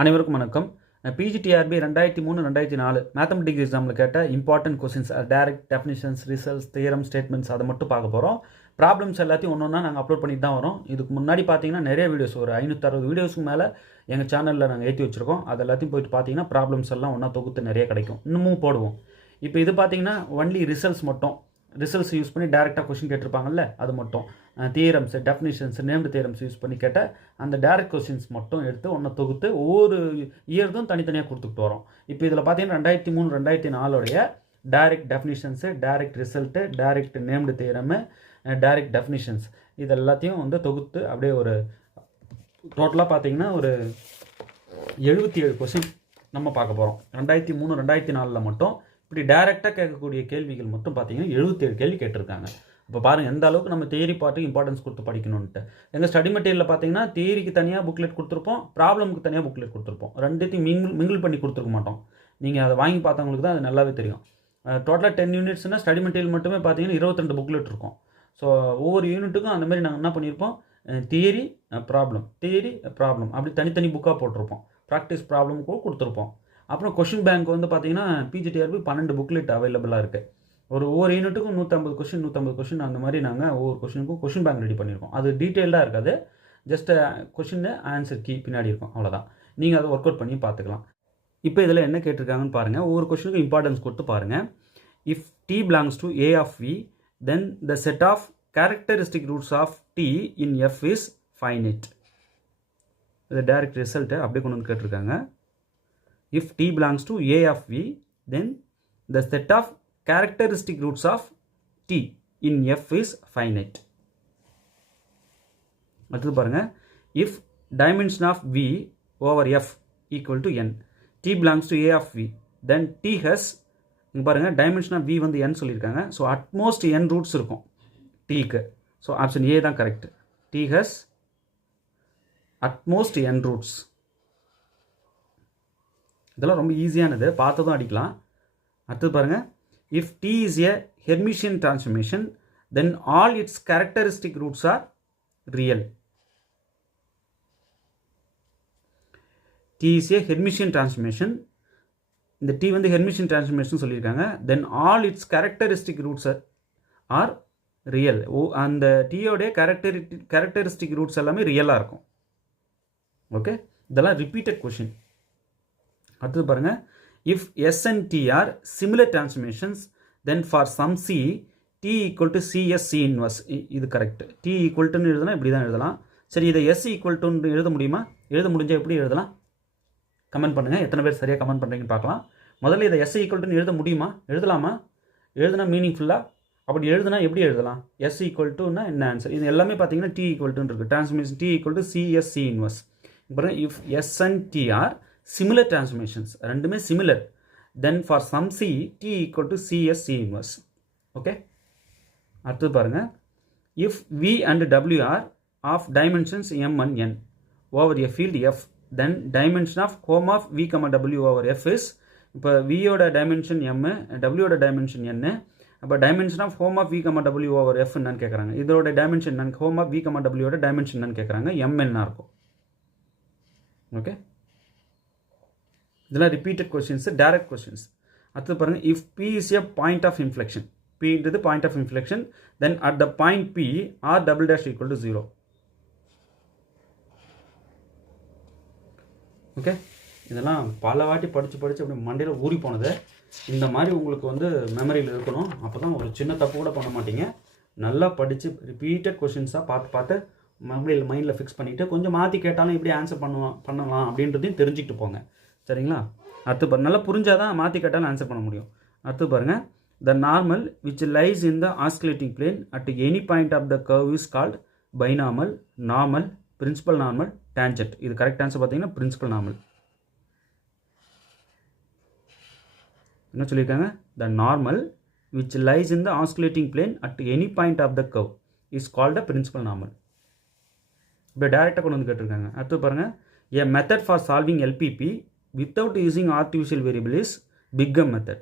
அனைவருக்கும் வணக்கம். PGTRB 2003-2004 mathematics எக்ஸாமில் கேட்ட important questions, direct definitions, results, theorem, statements அதை மட்டும் பார்க்க போகிறோம். ப்ராப்ளம்ஸ் எல்லாத்தையும் ஒன்று ஒன்றா நாங்கள் அப்லோட் பண்ணிட்டு தான் வரோம். இதுக்கு முன்னாடி பார்த்தீங்கன்னா நிறைய வீடியோஸ், ஒரு 560 வீடியோஸ்க்கு மேலே எங்கள் சேனலில் நாங்கள் ஏற்றி வச்சுருக்கோம். அது எல்லாத்தையும் போயிட்டு பார்த்தீங்கன்னா ப்ராப்ளம்ஸ் எல்லாம் ஒன்றா தொகுத்து நிறைய கிடைக்கும், இன்னமும் போடுவோம். இப்போ இது பார்த்தீங்கன்னா ஒன்லி ரிசல்ட்ஸ் மட்டும், ரிசல்ட்ஸ் யூஸ் பண்ணி டேரெக்டாக கொஸ்டின் கேட்டிருப்பாங்கல்ல, அது மட்டும். Theorems, definitions, named theorems use பண்ணி கேட்ட அந்த டேரக்ட் கொஸ்டின்ஸ் மட்டும் எடுத்து ஒன்று தொகுத்து ஒவ்வொரு இயர்தும் தனித்தனியாக கொடுத்துட்டு வரோம். இப்போ இதில் பார்த்தீங்கன்னா 2003-2004 direct definitions, direct result, direct named theorem, direct definitions இது எல்லாத்தையும் வந்து தொகுத்து அப்படியே ஒரு டோட்டலாக பார்த்தீங்கன்னா ஒரு 77 கொஸ்டின் நம்ம பார்க்க போகிறோம். 2003-2004 மட்டும் இப்படி டைரெக்டாக கேட்கக்கூடிய கேள்விகள் மட்டும் பார்த்தீங்கன்னா 77 கேள்வி கேட்டிருக்காங்க. இப்போ பாருங்கள் எந்த அளவுக்கு நம்ம தியரி பார்ட்டுக்கு இம்பார்ட்டன்ஸ் கொடுத்து படிக்கணுன்ட்டு. எங்கள் ஸ்டடி மெட்டீரியலில் பார்த்தீங்கன்னா தியரிக்கு தனியாக புக்லெட் கொடுத்துருப்போம், ப்ராப்ளமுக்கு தனியாக புக்லெட் கொடுத்துருப்போம். ரெண்டுத்தையும் மிங்கிள் பண்ணி கொடுத்துருக்க மாட்டோம். நீங்கள் அதை வாங்கி பார்த்தவங்களுக்கு தான் அது நல்லாவே தெரியும். டோட்டலாக 10 யூனிட்ஸ்னால் ஸ்டடி மெட்டீரியல் மட்டுமே பார்த்தீங்கன்னா 22 புக்லெட் இருக்கும். ஸோ ஒவ்வொரு யூனிட்டுக்கும் அந்த மாதிரி நாங்கள் என்ன பண்ணியிருப்போம், தியரி ப்ராப்ளம் அப்படி தனித்தனி புக்காக போட்டிருப்போம். ப்ராக்டிஸ் ப்ராப்ளமுக்கும் கொடுத்துருப்போம். அப்புறம் கொஷின் பேங்க் வந்து பார்த்தீங்கன்னா பிஜிடிஆர்பி 12 புக்லெட் அவைலபிளாக இருக்குது. ஒவ்வொரு யூனிட்டுக்கும் 150 கொஷின் அந்த மாதிரி நாங்கள் ஒவ்வொரு கொஷினுக்கும் கொஷின் பேங்க் ரெடி பண்ணியிருக்கோம். அது டீட்டெயில்டாக இருக்காது, ஜஸ்ட் கொஷின் ஆன்சர் கீ பின்னாடி இருக்கும், அவ்வளோதான். நீங்கள் அதை ஒர்க் அவுட் பண்ணி பார்த்துக்கலாம். இப்போ இதில் என்ன கேட்டிருக்காங்கன்னு பாருங்கள். ஒவ்வொரு கொஷினுக்கும் இம்பார்ட்டன்ஸ் கொடுத்து பாருங்கள். If T belongs to A of V, then the set of characteristic roots of T in F is finite. இது டைரக்ட் ரிசல்ட்டு அப்படியே கொண்டு வந்து கேட்டிருக்காங்க. If t belongs to A of V, then the set of characteristic roots of t in F is finite. அடுத்து பாருங்க. If dimension of V over F equal to n, t belongs to A of V, then t has, இங்க பாருங்க dimension of V வந்து n சொல்லியிருக்காங்க. So at most n roots இருக்கும் tக்கு. So option A தான் correct. t has at most n roots. இதெல்லாம் ரொம்ப ஈஸியானது, பார்த்ததும் அடிக்கலாம். அடுத்தது பாருங்கள். If T is a Hermitian transformation, then all its characteristic roots are real. T is a Hermitian transformation, இந்த டி வந்து ஹெர்மிஷியன் டிரான்ஸ்ஃபர்மேஷன் சொல்லியிருக்காங்க. Then all its characteristic roots are real. அந்த டீயோடைய கேரக்டரிஸ்டிக் ரூட்ஸ் எல்லாமே ரியலாக இருக்கும். ஓகே, இதெல்லாம் repeated question. அடுத்தது பாருங்கள். If S and T are similar transformations, then for some C T equal to CS C inverse. இது கரெக்ட். டி ஈக்குவல் டுன்னு எழுதலாம், இப்படி தான் எழுதலாம். சரி, இதை எஸ் ஈக்குவல் டுன்னு எழுத முடியுமா? எழுத முடிஞ்சால் எப்படி எழுதலாம்? கமெண்ட் பண்ணுங்கள். எத்தனை பேர் சரியாக கமெண்ட் பண்ணுறீங்கன்னு பார்க்கலாம். முதல்ல இதை எஸ் ஈக்குவல் டுன்னு எழுத முடியுமா? எழுதலாமா? எழுதுனா மீனிங்ஃபுல்லாக. அப்படி எழுதுனா எப்படி எழுதலாம்? எஸ் ஈக்குவல் டுன்னா என்ன ஆன்சர்? இது எல்லாமே பார்த்தீங்கன்னா டி ஈக்குவல் டுன்னு இருக்குது. Transformation T equal to CS C inverse. பாருங்கள். If S and T are similar transformations, ரெண்டுமே similar, then for some c t equal to cs c inverse. okay, அடுத்து பாருங்க. if v and w are of dimensions m and n over a field f, then dimension of home of v, w over f is, இப்போ v ஓட dimension m, w ஓட dimension n, அப்போ dimension of hom of v, w over f என்னன்னு கேட்குறாங்க. இதோட dimension என்னன்னு, hom of v, w ஓட dimension என்னன்னு கேட்குறாங்க. m என்ன இருக்கும்? ஓகே, இதெல்லாம் ரிப்பீட்டட் கொஸ்டின்ஸ், டைரக்ட் கொஸ்டின்ஸ். அடுத்து பாருங்கள். If P is a point of inflection, பின்றது point of inflection, then at the point P R double dash equal to 0. Okay, இதெல்லாம் பல வாட்டி படித்து அப்படி மண்டையில் ஊறி போனது. இந்த மாதிரி உங்களுக்கு வந்து மெமரியில் இருக்கணும். அப்போ தான் ஒரு சின்ன தப்பு கூட பண்ண மாட்டீங்க. நல்லா படித்து ரிப்பீட்டட் கொஸ்டின்ஸாக பார்த்து மைண்டில் ஃபிக்ஸ் பண்ணிவிட்டு கொஞ்சம் மாற்றி கேட்டாலும் எப்படி ஆன்சர் பண்ணலாம் அப்படின்றதையும் தெரிஞ்சுக்கிட்டு போங்க. சரிங்களா? அடுத்து நல்லா புரிஞ்சால் தான் மாற்றி கேட்டாலும் ஆன்சர் பண்ண முடியும். அடுத்து பாருங்கள். The normal which lies in the osculating plane at any point of the curve is called binormal, normal, principal normal, tangent. இது கரெக்ட் ஆன்சர் பார்த்தீங்கன்னா பிரின்சிபல் நார்மல். என்ன சொல்லியிருக்காங்க? The normal which lies in the osculating plane at any point of the curve is called a principal normal. இப்போ டைரெக்டாக கொண்டு வந்து கேட்டிருக்காங்க. அடுத்து பாருங்கள். A method for solving LPP without using artificial variable is Bingham method.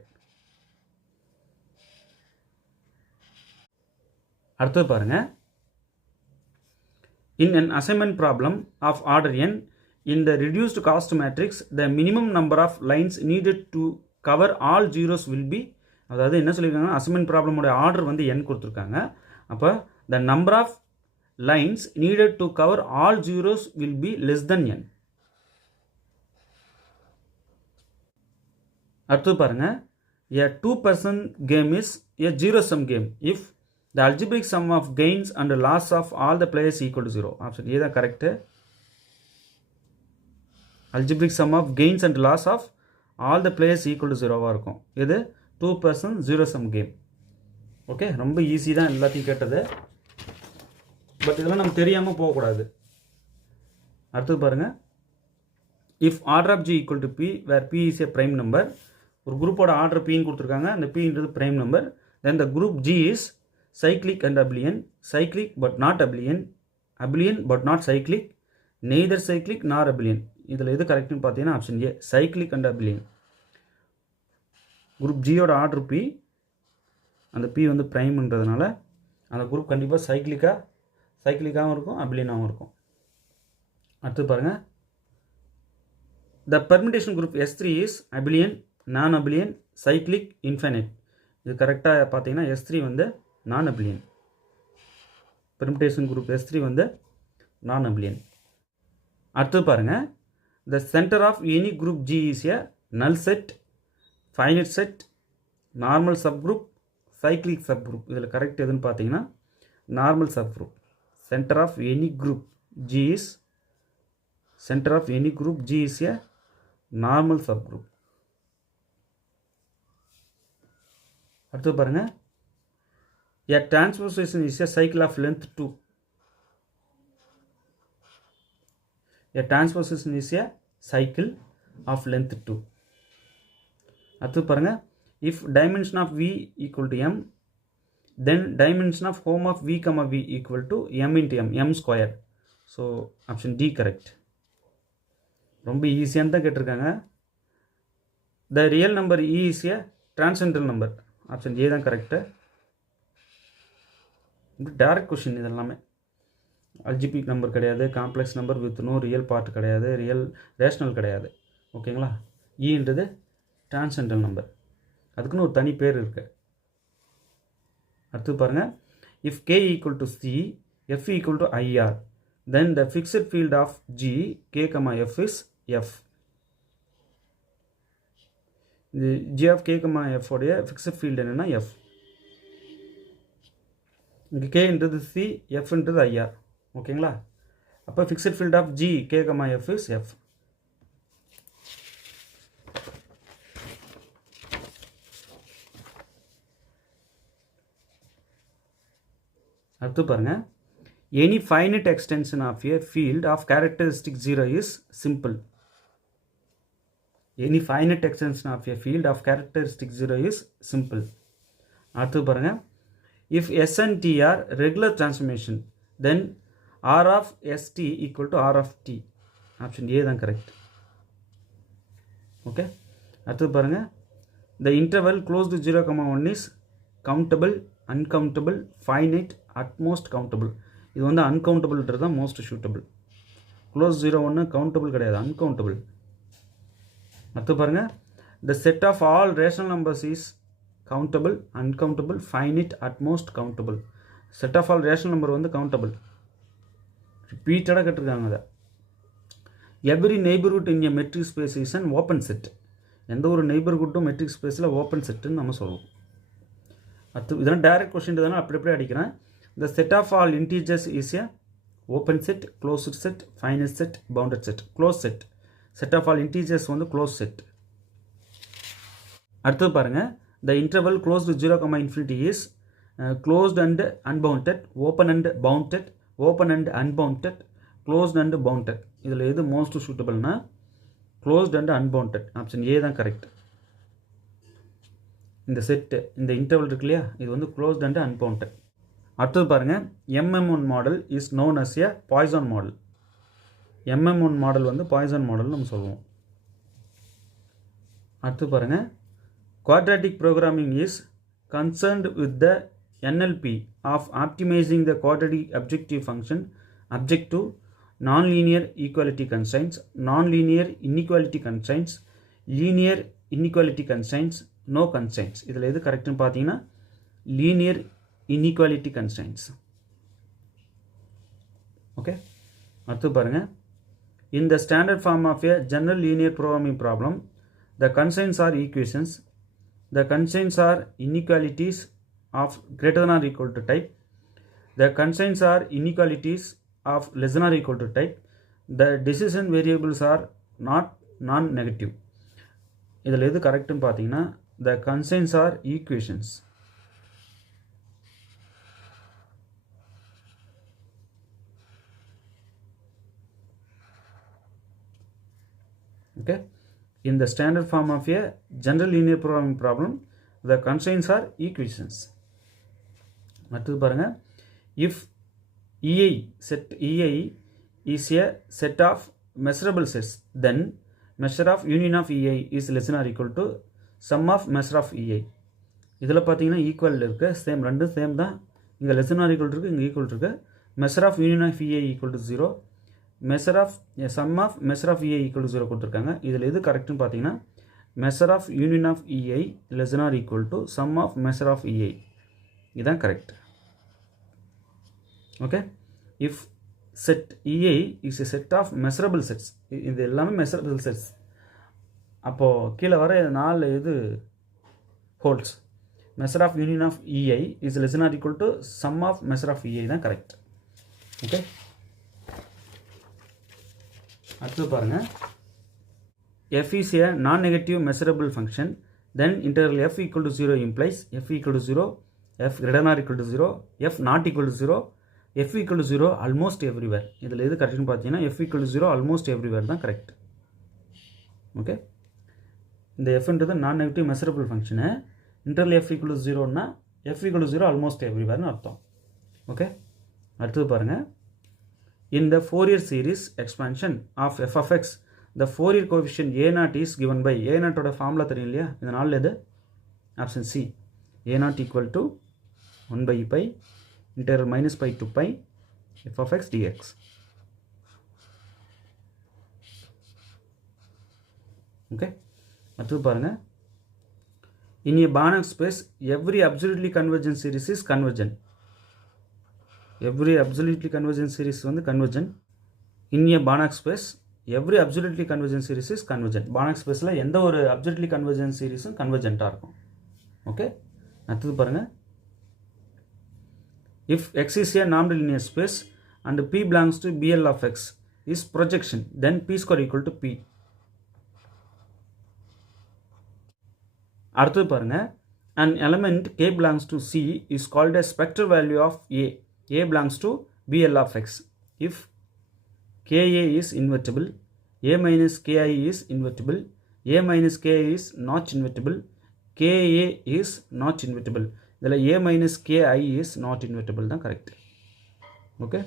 அடுத்து பாருங்க. In an assignment problem of order n, in the reduced cost matrix the minimum number of lines needed to cover all zeros will be, அதாவது என்ன சொல்லியிருக்காங்க, assignment ப்ராப்ளமோட order வந்து n கொடுத்துருக்காங்க. அப்போ the number of lines needed to cover all zeros will be less than n. அடுத்து பாருங்க, a 2-person game is a zero sum game if the algebraic sum of gains and loss of all the players equal to 0. Option A தான் correct. algebraic sum of gains and loss of all the players equal to 0 இருக்கும். இது 2-person zero sum game. Okay, ரொம்ப easy தான், எல்லாத்தையும் கேட்டது. But இதெல்லாம் நம்ம தெரியாமல் போகக்கூடாது. அடுத்து பாருங்க, if order of G equal to P where P is a prime number, ஒரு குரூப்போட ஆர்டர் பின்னு கொடுத்துருக்காங்க, அந்த பின்றது prime number, then the group G is cyclic and abelian, cyclic but not abelian, abelian but not cyclic, neither cyclic nor abelian. இதில் எது கரெக்ட்னு பார்த்தீங்கன்னா option A, cyclic and abelian. Group ஜியோட ஆர்டர் பி, அந்த பி வந்து ப்ரைம்ன்றதுனால அந்த group கண்டிப்பாக சைக்ளிக்காகவும் இருக்கும், அபிலியனாகவும் இருக்கும். அடுத்து பாருங்கள், the permutation group S3 is abelian, non abelian, cyclic, infinite. இது கரெக்டாக பார்த்தீங்கன்னா S3 வந்து நான் அபிலியன். பெர்மிட்டேஷன் குரூப் S3 வந்து நான் அபிலியன். அடுத்து பாருங்கள், the centre of any group G is a null set, finite set, normal subgroup, cyclic subgroup. இதில் கரெக்ட் எதுன்னு பார்த்தீங்கன்னா normal subgroup. Centre of any group G is, centre of any group G is a normal subgroup. அடுத்து பாருங்கள், a transposition is a cycle of length 2. A transposition is a cycle of length 2. அடுத்து பாருங்கள், if dimension of V equal to m, then dimension of home of V comma V equal to m into m square. So option D correct. ரொம்ப ஈஸியாக தான் கேட்டிருக்காங்க. The real number E is a transcendental number. Option A தான் correct. Direct question இதெல்லாமே. Algebraic number கிடையாது, complex number with no real part கிடையாது, real rational கிடையாது. ஓகேங்களா? ஈன்றது டிரான்சென்டல் நம்பர், அதுக்குன்னு ஒரு தனி பேர் இருக்குது. அடுத்து பாருங்கள், if K equal to C, F equal to IR, then the fixed field of G K comma F is F. இது G of K comma F உடைய ஃபிக்ஸட் ஃபீல்டு என்னென்னா எஃப். இங்கே கேன்றது சி, எஃப்ன்றது ஐஆர். ஓகேங்களா? அப்போ fixed field of G K comma F is F. அடுத்து பாருங்கள், any finite extension of a field of characteristic 0 is simple. Any finite extension of a field of characteristic 0 is simple. அடுத்து பாருங்கள், if S and T are regular transformation, then R of ST equal to R of T. Option A தான் correct. Okay. அடுத்து பாருங்க, the interval close to 0,1 is countable, uncountable, finite, at most countable. இது வந்து uncountable தான் most suitable. close 0,1 countable கிடையாது, uncountable. அடுத்து பாருங்க, the set of all rational numbers is countable, uncountable, finite, at most countable. set of all rational number வந்து countable. ரிப்பீட்டடாக கேட்டிருக்காங்க அதை. Every neighbourhood in a metric space is an open set. எந்த ஒரு நெய்பர்ஹுட்டும் matric ஸ்பேஸில் open செட்டுன்னு நம்ம சொல்லுவோம். அடுத்து இதெல்லாம் டைரக்ட் கொஸ்டின் தானே, அப்படி அடிக்கிறேன். The set of all integers is a open set, closed set, finite set, bounded set. Close set, set of all integers வந்து க்ளோஸ் செட். அடுத்து பாருங்கள், the interval closed to 0, infinity is closed and unbounded, open and bounded, open and unbounded, closed and bounded. இதில் எது most suitableனா closed and unbounded. Option A தான் correct. இந்த set, இந்த interval இருக்கு இல்லையா, இது வந்து closed and unbounded. அடுத்தது பாருங்கள், MM1 model is known as a Poisson model. MM1 model வந்து பாய்சான் மாடல் நம்ம சொல்லுவோம். அடுத்து பாருங்கள், quadratic programming is concerned with the NLP of optimizing the quadratic objective function objective non-linear equality constraints, non-linear inequality constraints, linear inequality constraints, no constraints. இதில் எது கரெக்ட்னு பார்த்தீங்கன்னா linear inequality constraints. Okay, அடுத்து பாருங்க. In the standard form of a general linear programming problem, the constraints are equations. The constraints are inequalities of greater than or equal to type. The constraints are inequalities of less than or equal to type. The decision variables are not non-negative. இதில் எது கரெக்ட்னு பார்த்தீங்கன்னா the constraints are equations. Okay, in the standard form of a general linear programming problem, the constraints are equations. அடுத்து பாருங்க, if EI set EI is a set of measurable sets, then measure of union of EI is less than or equal to sum of measure of EI. இதில் பார்த்தீங்கன்னா equal இருக்குது, same ரெண்டும் same தான். இங்கே less than or equal இருக்குது, இங்கே equal இருக்குது. measure of union of EI equal to 0, measure of sum of measure of EI equal to 0 கொடுத்துருக்காங்க. இதில் எது கரெக்ட்னு பார்த்தீங்கன்னா measure of union of EI less than or equal to sum of measure of EI, இதுதான் correct. Okay, if set EI is a set of measurable sets, இது எல்லாமே measurable sets, அப்போது கீழே வர 4 இது holes. measure of union of EI is less than or equal to sum of measure of EI தான் correct. Okay, அடுத்து பாருங்க, f is a non-negative measurable function, then integral f equal to 0 implies f equal to 0, f greater than or equal to 0, f not equal to 0, f equal to 0 almost everywhere. இதில் எது கரெக்ட்னு பார்த்தீங்கன்னா f equal to 0 almost everywhere தான் correct. Okay, இந்த fன்றது நான் negative measurable function, interval f equal to 0னா f equal to 0 almost everywhere னு அர்த்தம். Okay, அடுத்தது பாருங்க, in the Fourier series expansion of f of x, the Fourier coefficient a0 is given by a0 ஓட formula தெரியும் இல்லையா? இந்த நாளில் எது? Option C, a0 equal to 1 by pi integral minus pi to pi f of x dx. Okay, அடுத்தது பாருங்க, in a Banach space every absolutely convergent series is convergent. every absolutely convergent series வந்து convergent. in a Banach space every absolutely convergent series is convergent. Banach spaceல எந்த ஒரு absolutely convergent seriesம் convergentஆ இருக்கும். Okay, அடுத்தது பாருங்க, if x is a non-linear space and p belongs to BL of x is projection, then p square equal to p. அடுத்தது பாருங்க, an element k belongs to C is called a spectral value of A belongs to BL of x if KA is invertible, A minus KI is invertible, A minus KI is not invertible, KA is not invertible. இதில் A minus KI is not invertible தான் correct. Okay,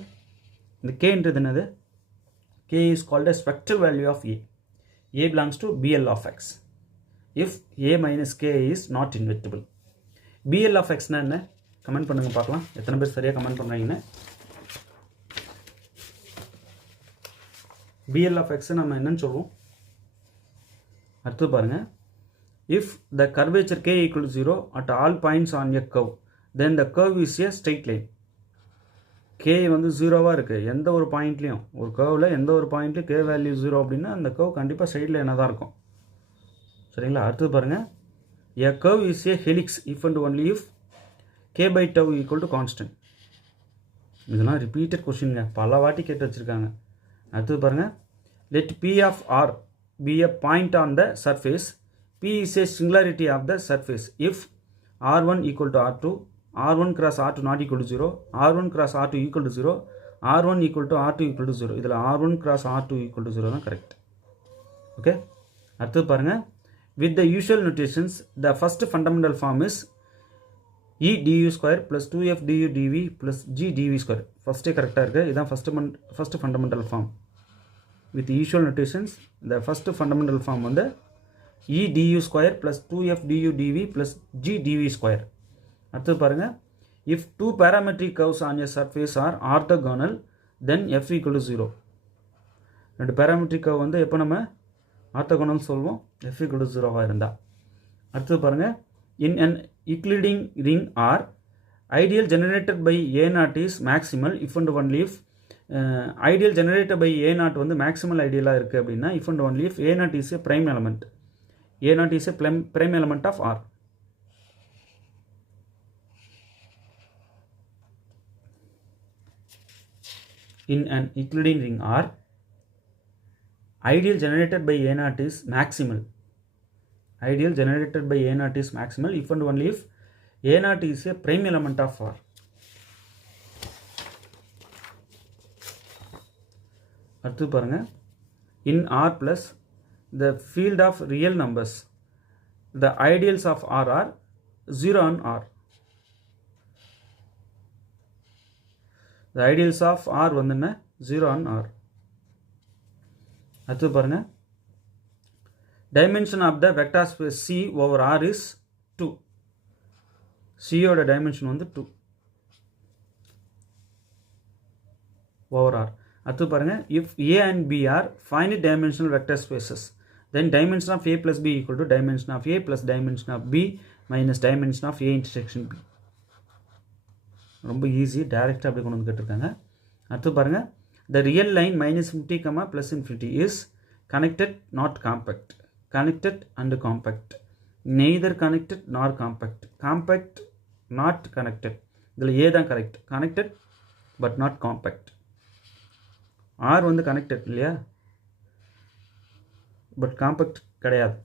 இந்த Kன்றது என்னது? K is called a spectral value of A. A belongs to BL of x if A minus KI is not invertible. BL of x என்ன? Comment பண்ணுங்க பார்க்கலாம் எத்தனை பேர் சரியாக comment பண்ணுறீங்கன்னு. BL of x நம்ம என்னன்னு சொல்லுவோம்? அடுத்து பாருங்க, if the curvature k equal to 0 at all points on a curve, then the curve is a straight line. k வந்து 0வாக இருக்குது எந்த ஒரு பாயிண்ட்லேயும், ஒரு கர்வில் எந்த ஒரு பாயிண்ட்லையும் k வேல்யூ 0 அப்படின்னா அந்த கர்வ் கண்டிப்பாக ஸ்ட்ரைட் லைனாக தான் இருக்கும். சரிங்களா? அடுத்து பாருங்கள், a curve is a helix if and only if k by tau equal to constant. இதெல்லாம் ரிப்பீட்டட் கொஸ்டின்ங்க, பல வாட்டி கேட்டு வச்சுருக்காங்க. அடுத்து பாருங்கள், let p of r be a point on the surface, p is a singularity of the surface if r1 equal to r2, r1 cross r2 not equal to 0, r1 cross r2 equal to 0, r1 equal to r2 equal to 0. இதில் r1 cross r2 equal to 0 தான் correct. Okay, அடுத்து பாருங்கள், with the usual notations the first fundamental form is e du square plus 2f du dv plus g dv square. ஃபஸ்ட்டே கரெக்டாக இருக்குது, இதுதான் first fundamental form. with usual notations the first fundamental form வந்து e du square plus 2f du dv plus g dv square. அடுத்து பாருங்கள், if two parametric curves on a surface are orthogonal then f equal to 0. ரெண்டு parametric curve வந்து எப்போ நம்ம orthogonal சொல்வோம் f = 0 இருந்தால். அடுத்தது பாருங்கள், இன் an Euclidean ring R ideal generated by A0 is maximal if and only if ideal generated by A0 வந்து maximal ஐடியலாக இருக்குது அப்படின்னா if and only if A0 is a prime element. A0 is a prime element of R. In an Euclidean ring R ideal generated by A0 is maximal. Ideal generated by A0 is maximal if and only if A0 is a prime element of R. அடுத்து பாருங்க, in R plus the field of real numbers the ideals of R are 0 on R. The ideals of R வந்து என்ன 0 on R. அடுத்து பாருங்க, dimension of the vector space C over R is 2. C ஓட dimension வந்து 2 over R. அடுத்து பாருங்க, if A and B are finite dimensional vector spaces then dimension of A plus B equal to dimension of A plus dimension of B minus dimension of A intersection B. ரொம்ப easy, டைரெக்டாக அப்படி கொண்டு வந்து கேட்டிருக்காங்க. அடுத்து பாருங்க, the real line -infinity, plus infinity is connected not compact. Connected and compact. Neither connected nor compact. Compact not connected. இதில் A தான் correct. connected but not compact. R வந்து கனெக்டட் இல்லையா, பட் காம்பேக்ட் கிடையாது.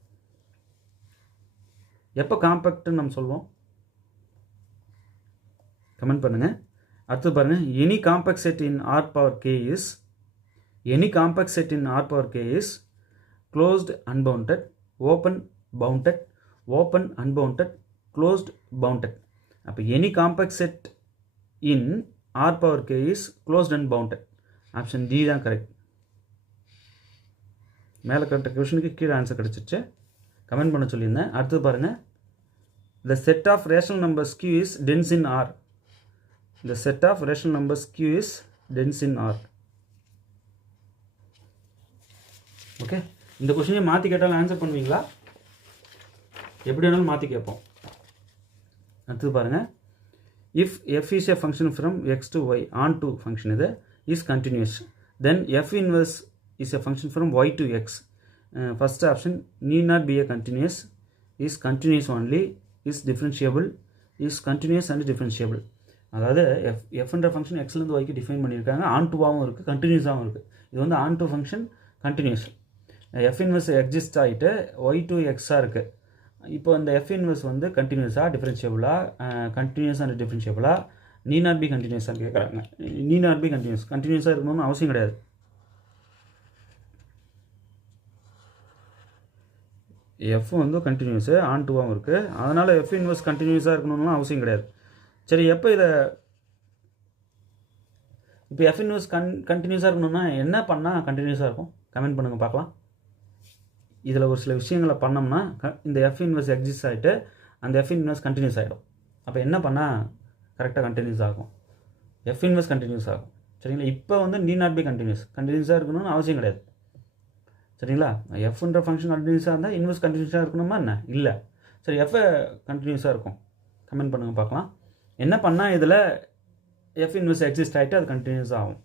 எப்போ காம்பேக்ட்னு நம்ம சொல்லுவோம், கமெண்ட் பண்ணுங்கள். அடுத்து பாருங்கள், any compact set in R power k is closed unbounded, open bounded, open unbounded, closed bounded. அப்போ any compact set in R power k is closed and bounded. Option D தான் correct. மேலே கரெக்டாக கொஷனுக்கு கீழே answer கிடச்சிச்சு, comment பண்ண சொல்லியிருந்தேன். அடுத்து பாருங்கள், the set of rational numbers q is dense in R. The set of rational numbers q is dense in R. Okay, இந்த கொஷினை மாற்றி கேட்டாலும் ஆன்சர் பண்ணுவீங்களா? எப்படி வேணாலும் மாற்றி கேட்போம். அடுத்து பாருங்கள், if f is a function from x to y on to function இது is continuous, then f inverse is a function from y to x. First option need not be a continuous, is continuous only, is differentiable, is continuous and differentiable. அதாவது f என்ற function எக்ஸ்லேருந்து ஒய்க்கு define பண்ணியிருக்காங்க. On டூவாகவும் இருக்குது, கண்டினியூஸாகவும் இருக்குது. இது வந்து onto function continuous. F inverse exist ஆகிட்டு Y to எக்ஸாக இருக்குது. இப்போ இந்த எஃப் இன்வெர்ஸ் வந்து கண்டினியூஸாக, டிஃபரன்ஷியபிளாக, கண்டினியூஸ் அண்ட் டிஃபரன்ஷியபிளாக, நீ நாட் பி கண்டினியூஸாக கேட்குறாங்க. நீ நாட் பி கண்டினியூஸாக இருக்கணும்னு அவசியம் கிடையாது. எஃப் வந்து கண்டினியூஸு ஆன் டூவாகவும் இருக்குது, அதனால் எஃப் இன்வெர்ஸ் கண்டினியூஸாக இருக்கணும்னு அவசியம் கிடையாது. சரி, எப்போ இப்போ எஃப் இன்வெர்ஸ் கண்டினியூஸாக இருக்கணும்னா என்ன பண்ணால் கண்டினியூஸாக இருக்கும்? கமெண்ட் பண்ணுங்கள் பார்க்கலாம். இதில் ஒரு சில விஷயங்களை பண்ணோம்னா இந்த எஃப் இன்வெர்ஸ் எக்ஸிஸ்ட் ஆகிட்டு அந்த எஃப் இன்வெர்ஸ் கண்டினியூஸ் ஆகிடும். அப்போ என்ன பண்ணால் கரெக்டாக கண்டினியூஸ் ஆகும்? எஃப் இன்வெர்ஸ் கண்டினியூஸ் ஆகும். சரிங்களா? இப்போ வந்து நீட் நாட் பி கண்டினியூஸாக இருக்கணும்னு அவசியம் கிடையாது. சரிங்களா? எஃப்ன்ற ஃபங்க்ஷன் கண்டினியூஸாக இருந்தால் இன்வெர்ஸ் கண்டினியூஸாக இருக்கணுமா என்ன? இல்லை. சரி, எஃப் கண்டினியூஸாக இருக்கும். கமெண்ட் பண்ணுங்கள் பார்க்கலாம். என்ன பண்ணால் இதில் எஃப் இன்வெர்ஸ் எக்ஸிஸ்ட் ஆகிட்டு அது கண்டினியூஸ் ஆகும்?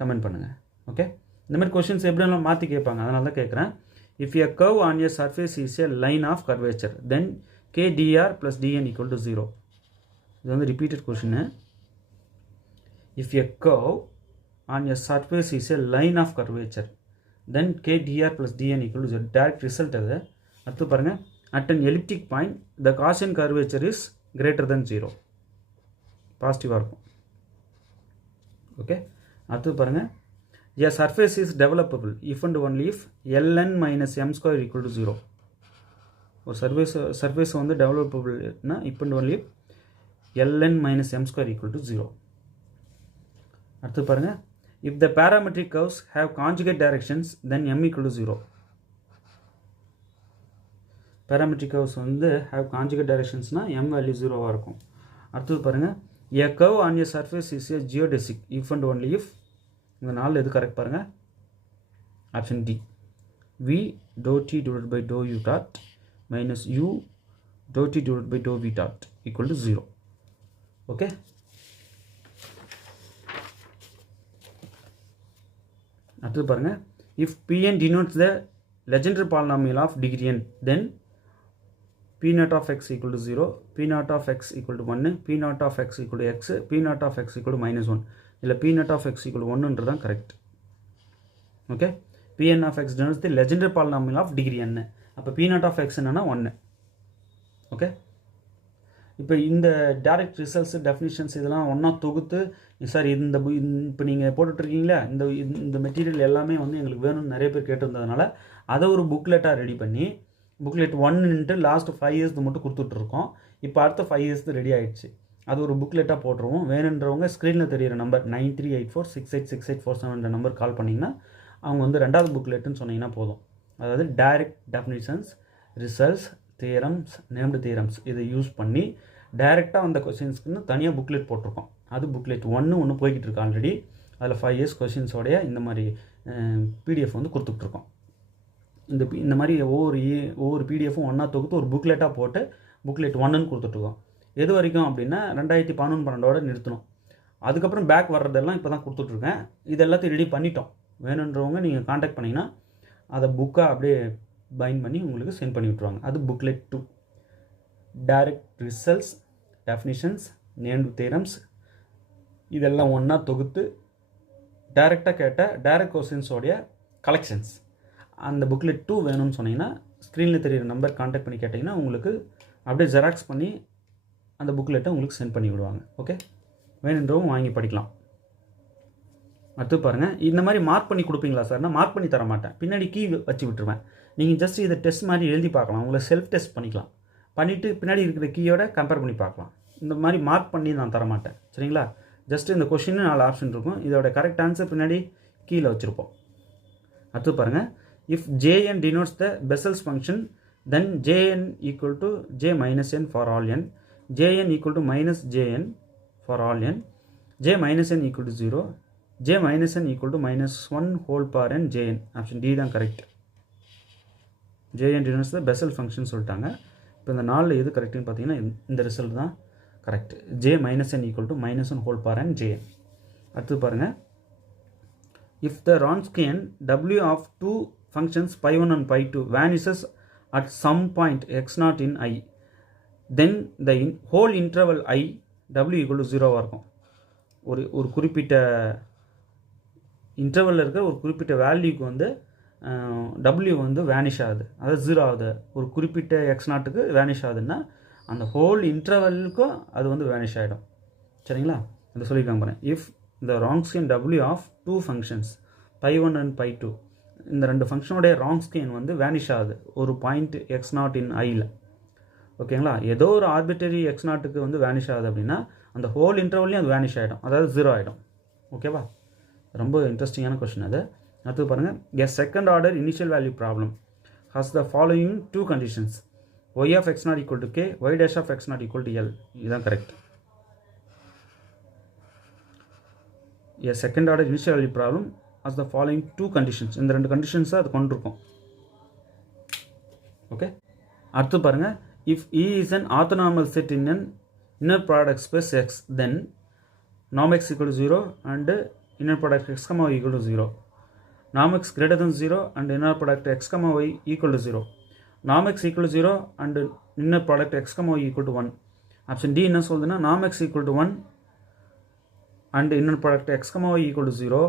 கமெண்ட் பண்ணுங்கள். ஓகே, இந்த மாதிரி கொஷின்ஸ் எப்படினாலும் மாற்றி கேட்பாங்க, அதனால தான் கேட்குறேன். If a curve on a surface is a line of curvature then k dr plus dn equal to 0. இது வந்து repeated question. If a curve on a surface is a line of curvature then k dr plus dn equal to 0. Direct result அது. அடுத்து பாருங்கள், at an elliptic point the Gaussian curvature is greater than 0. பாசிட்டிவாக இருக்கும். Okay, அடுத்து பாருங்கள், a surface is developable if and only if ln minus m square equal to 0. ஒரு surface வந்து டெவலப்பபிள்னா if and only if ln minus m square equal to 0. அடுத்து பாருங்கள், if the parametric curves have conjugate directions then m equal to 0. parametric curves வந்து have conjugate directionsனா m value 0 இருக்கும். அடுத்து பாருங்கள், a curve on a surface is a geodesic if and only if. இந்த நாளில் எது correct பாருங்கள்? Option D v dou t divided by dou u dot minus u dou t divided by dou v dot equal to 0. Okay. அடுத்து பாருங்க, if Pn denotes the Legendre polynomial of degree n, then P naught of x equal to 0, P naught of x equal to 1, P naught of x equal to x, P naught of x equal to minus 1. இல்லை P naught of x equal to 1 என்றுதான் correct. Okay. Pn of x denotes the Legendre polynomial of degree n. அப்போ P naught of x என்னன்னா 1. Okay. இப்போ இந்த direct results definitions இதெல்லாம் ஒன்றா தொகுத்து sir இந்த இப்போ நீங்கள் போட்டுட்ருக்கீங்களா இந்த மெட்டீரியல் எல்லாமே வந்து எங்களுக்கு வேணும்னு நிறைய பேர் கேட்டிருந்ததுனால அதை ஒரு புக்லெட்டாக ரெடி பண்ணி புக்லெட் 1 லாஸ்ட் 5 இயர்ஸ் மட்டும் கொடுத்துட்ருக்கோம். இப்போ அடுத்த 5 இயர்ஸ் ரெடி ஆகிடுச்சு. அது ஒரு புக்லெட்டாக போட்டுருவோம். வேணுன்றவங்க ஸ்க்ரீனில் தெரியிற நம்பர் 9384686847 நம்பர் கால் பண்ணிங்கன்னா அவங்க வந்து ரெண்டாவது புக்லெட்டுன்னு சொன்னீங்கன்னா போதும். அதாவது direct definitions, results, theorems, named theorems இதை யூஸ் பண்ணி டைரெக்டாக அந்த கொஷின்ஸ்க்குன்னு தனியாக புக்லெட் போட்டிருக்கோம். அது புக்லெட் ஒன்று போய்கிட்டு இருக்கு ஆல்ரெடி. அதில் 5 இயர்ஸ் கொஷின்ஸோடைய இந்த மாதிரி பிடிஎஃப் வந்து கொடுத்துட்ருக்கோம். இந்த மாதிரி ஒவ்வொரு பிடிஎஃப்பும் ஒன்றா தொகுத்து ஒரு புக்லெட்டாக போட்டு புக்லெட் 1ன்னு கொடுத்துட்ருக்கோம். எது வரைக்கும் அப்படின்னா 2011-12 நிறுத்தணும். அதுக்கப்புறம் பேக் வர்றதெல்லாம் இப்போ தான் கொடுத்துட்ருக்கேன். இது எல்லாத்தையும் ரெடி பண்ணிட்டோம். வேணுன்றவங்க நீங்கள் காண்டாக்ட் பண்ணிங்கன்னா அதை புக்காக அப்படியே பைண்ட் பண்ணி உங்களுக்கு சென்ட் பண்ணி விட்ருவாங்க. அது booklet 2. Direct results, definitions, named theorems இதெல்லாம் ஒன்றா தொகுத்து டைரெக்டாக கேட்ட டைரக்ட் கொஸ்டின்ஸோடைய கலெக்ஷன்ஸ். அந்த புக்லெட் 2 வேணும்னு சொன்னீங்கன்னா ஸ்க்ரீனில் தெரியிற நம்பர் காண்டாக்ட் பண்ணி கேட்டிங்கன்னா உங்களுக்கு அப்படியே ஜெராக்ஸ் பண்ணி அந்த புக்லெட்டை உங்களுக்கு சென்ட் பண்ணி விடுவாங்க. ஓகே, வேணுன்றவும் வாங்கி படிக்கலாம். அடுத்து பாருங்கள், இந்த மாதிரி மார்க் பண்ணி கொடுப்பீங்களா சார்னா மார்க் பண்ணி தர மாட்டேன். பின்னாடி கீ வச்சு விட்டுருவேன். நீங்கள் ஜஸ்ட் இதை டெஸ்ட் மாதிரி எழுதி பார்க்கலாம். உங்களை செல்ஃப் டெஸ்ட் பண்ணிக்கலாம். பண்ணிவிட்டு பின்னாடி இருக்கிற கீயோட கம்பேர் பண்ணி பார்க்கலாம். இந்த மாதிரி மார்க் பண்ணி நான் தரமாட்டேன். சரிங்களா? ஜஸ்ட் இந்த கொஷின் 4 ஆப்ஷன் இருக்கும். இதோட கரெக்ட் ஆன்சர் பின்னாடி கீழே வச்சுருப்போம். அடுத்து பாருங்கள், if jn denotes the Bessel's function, then jn equal to j minus n for all n, jn equal to minus jn for all n, j minus n equal to 0, j minus n equal to minus 1 whole power n jn. Option D தான் correct. jn denotes the Bessel function சொல்லிட்டாங்க. இப்போ இந்த 4 எது கரெக்டுன்னு பார்த்தீங்கன்னா இந்த result தான் correct. j minus n equal to minus 1 whole power n jn. அடுத்து பாருங்கள், if the Wronskian w of two functions pi1 and pi2 vanishes at some point x0 in I, then the whole interval I w equal to 0 இருக்கும். ஒரு குறிப்பிட்ட இன்டர்வலில் இருக்கிற ஒரு குறிப்பிட்ட வேல்யூக்கு வந்து w வந்து வேனிஷ் ஆகுது, அதாவது 0 ஆகுது. ஒரு குறிப்பிட்ட x0க்கு வேனிஷ் ஆகுதுன்னா அந்த ஹோல் இன்டர்வலுக்கும் அது வந்து வேனிஷ் ஆகிடும். சரிங்களா? இதை சொல்லியிருக்காங்க பாருங்க. If the Wronskian w of two functions pi1 and pi2, இந்த ரெண்டு ஃபங்க்ஷனுடைய Wronskian வந்து வேனிஷ் ஆகுது ஒரு பாயிண்ட் x0 in ஐயில். ஓகேங்களா? ஏதோ ஒரு ஆர்பிட்டரி x0க்கு வந்து வேனிஷ் ஆகுது அப்படின்னா அந்த ஹோல் இன்டர்வல்லையும் அது வேனிஷ் ஆகிடும், அதாவது 0 ஆகிடும். ஓகேவா? ரொம்ப இன்ட்ரெஸ்டிங்கான கொஸ்டின் அது. அடுத்து பாருங்கள், a second order initial value problem has the following two conditions: y of x0 equal to k, y dash of x0 equal to l. இதுதான் correct. a second order initial value problem has the following two conditions. இந்த ரெண்டு கண்டிஷன்ஸை அது கொண்டிருக்கும். Okay, அடுத்து பாருங்கள், if E is an orthonormal set in an inner product space x, then norm x equal to 0 and inner product x comma y equal to 0. Norm x greater than 0 and inner product x comma y equal to 0. Norm x equal to 0 and inner product x comma y equal to 1. Option D என்ன சொல்லுதுன்னா norm x equal to 1 and inner product x comma y equal to 0,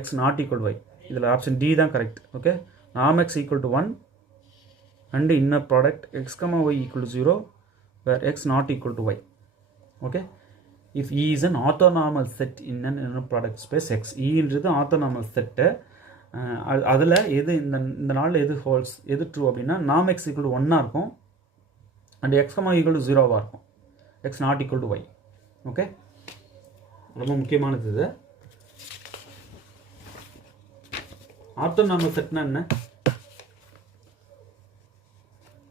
x not equal to y. இதில் option D தான் correct. Okay, norm x equal to 1 and inner product x comma y equal to 0 where x not equal to y. Okay, if E is an orthonormal set in an inner product space x, E என்றது orthonormal set. அதில் எது இந்த நாளில் எது holes எது true அப்படின்னா norm x equal to 1 இருக்கும் and x comma y equal to 0 இருக்கும், x not equal to y. Okay, ரொம்ப முக்கியமானது இது. ஆர்த்தோனார்மல் செட்னா என்ன?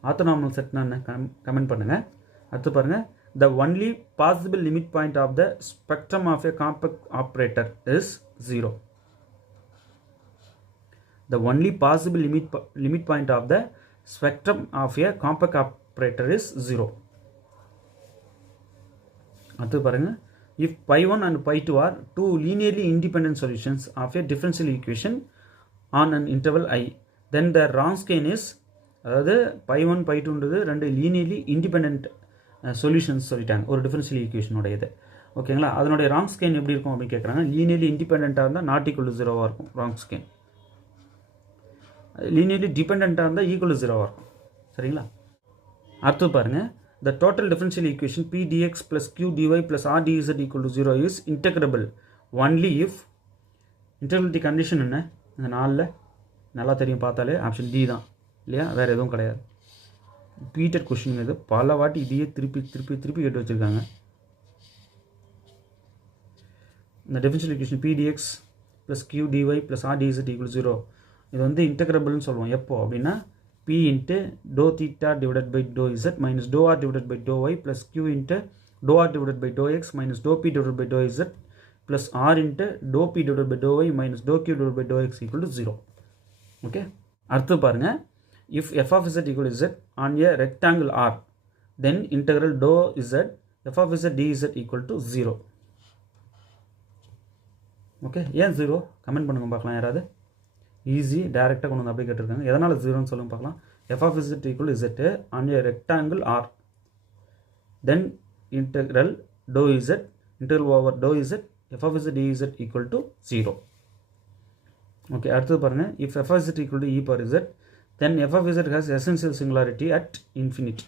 ஆர்த்தோனார்மல் செட்னா என்ன கமெண்ட் பண்ணுங்கள். அடுத்து பாருங்கள், the only possible limit point of the spectrum of a compact operator is 0. the only possible limit point of the spectrum of a compact operator is 0. அடுத்து பாருங்க, if pi1 and pi2 are two linearly independent solutions of a differential equation on an interval I, then the Wronskian is, அதாவது pi1 pi2ன்றது ரெண்டு linearly independent solutions சொல்லிட்டாங்க ஒரு differential equation உடையது. ஓகேங்களா, அதனுடைய Wronskian எப்படி இருக்கும் அப்படின்னு கேட்குறாங்க. linearly independent-ஆக இருந்தால் not equal to 0-ஆக இருக்கும் Wronskian. linearly dependent-ஆக இருந்தால் equal to 0-ஆக இருக்கும். சரிங்களா, அடுத்து பாருங்க, the total differential equation p dx plus q dy plus r dz equal to 0 is integrable only if integrability condition என்ன இந்த நாளில் நல்லா தெரியும் பார்த்தாலே ஆப்ஷன் டி தான் இல்லையா, வேறு எதுவும் கிடையாது. ரிப்பீட்டட் கொஸ்டின் இது, பல வாட்டி இதையே திருப்பி திருப்பி திருப்பி கேட்டு வச்சுருக்காங்க. இந்த differential equation P dx plus Q dy plus R dz equal 0 இது வந்து இன்டெகிரபிள்னு சொல்லுவோம். எப்போ அப்படின்னா p into dou theta divided by dou z minus dou r divided by dou y plus q into dou r divided by dou x minus dou p divided by dou z plus r into dou p divided by dou y minus dou q divided by dou x equal to 0. Okay, அடுத்து பாருங்க, if f of z equal to z on a rectangle R, then integral dou z f of z dz equal to 0. Okay, ஏன் 0 comment பண்ணுங்க பார்க்கலாம். யாராவது easy டைரெக்டாக கொண்டு வந்து அப்படியே கேட்டிருக்காங்க. எதனால் 0ன்னு சொல்லுங்க பார்க்கலாம். f of z equal to z on a rectangle R, then integral dou z integral over dou z f of z dz equal to 0. Okay, அடுத்தது பாருங்க, if f of z equal to e power z, then f of z has essential singularity at infinity.